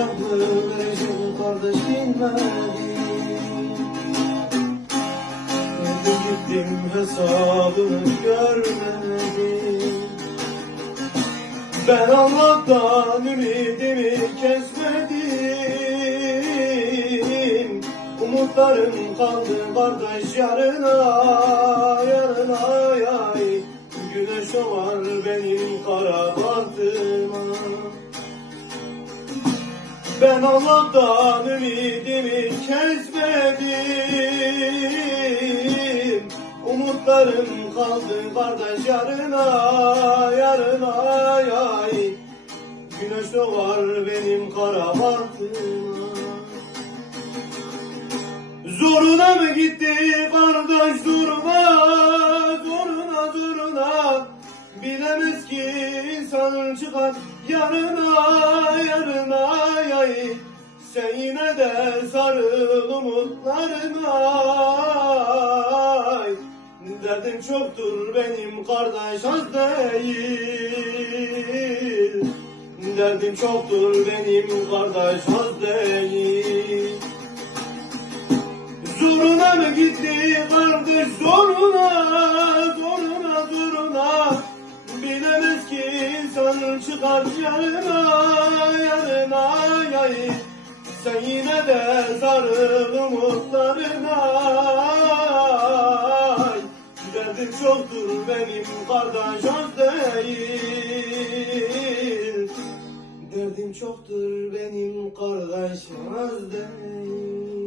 Görmedim Geldim gittim hesabını görmedim. Ben Allah'tan ümidimi kesmedim. Umutlarım kaldı kardeş yarına Yarına yay Güneş doğar benim kara ben Allah'tan ümidimi kesmedim. Umutlarım kaldı kardeş yarına Yarına yay. Güneş doğar benim kara bahtıma Zoruna mı gitti kardeş zoruna Zoruna zoruna? Bilemez ki insan çıkar yarına yarına yay Sen yine de sarıl umutlarına ay. Derdim çoktur benim kardeş az değil Derdim çoktur benim kardeş az değil çıkar yanıma yanıma yayık Sen yine de sarıl umutlarına. Derdim çoktur benim kardeş az değil. Derdim çoktur benim kardeş az değil.